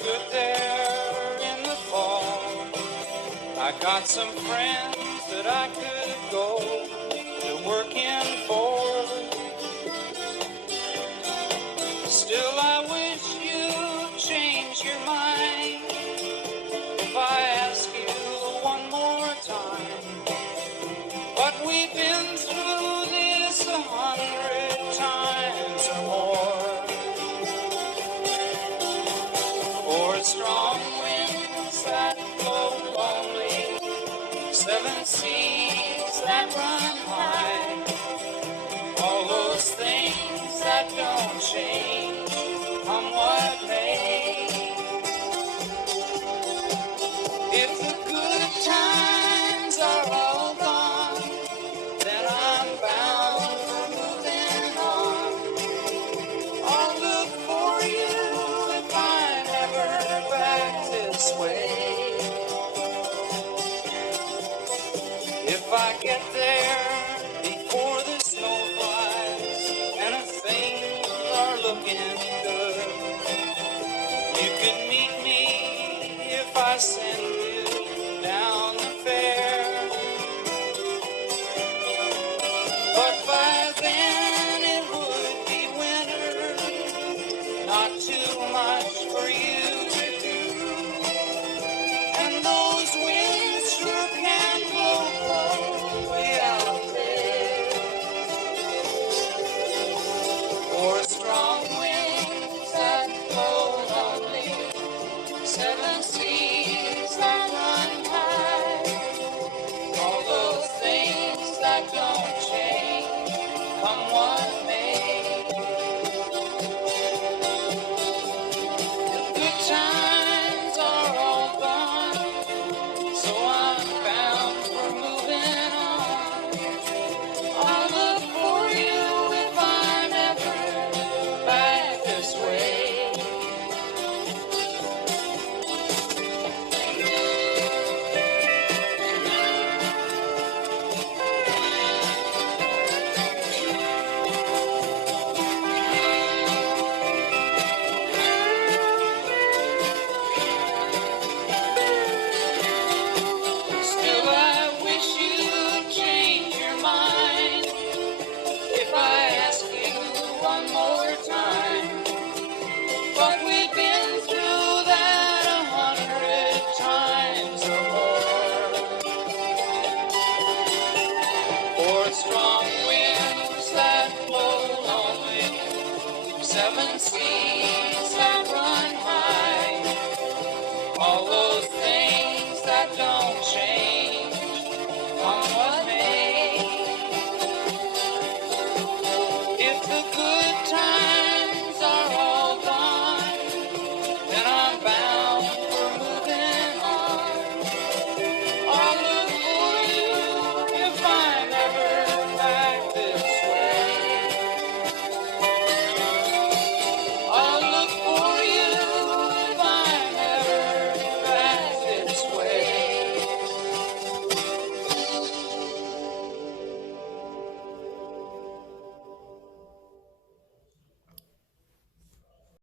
stood there in the fall. I got some friends that I could go to working for. Still, I wish you'd change your mind if I ask you one more time. But we've been through this 100 times or more. For strong winds that blow lonely, 7 seas that run high, all those things that don't change, come what may. If the good times are all gone, then I'm bound for moving on. I'll look for you if I'm ever back this way. If I get there before the snow flies and if things are looking good, you can meet me if I send you down the fair. But by then it would be winter, not too much for you to do. And those winds sure can blow cold way out there. Or strong winds that blow lonely, 7 seas that run high, all those things that don't change, come what may. The good times are all gone, so I'm bound for moving on. I'll look for you if I'm ever back this way. Still, I wish you'd change your mind if I ask you one more time. But we've been through that 100 times or more. For strong winds that blow lonely, 7 seas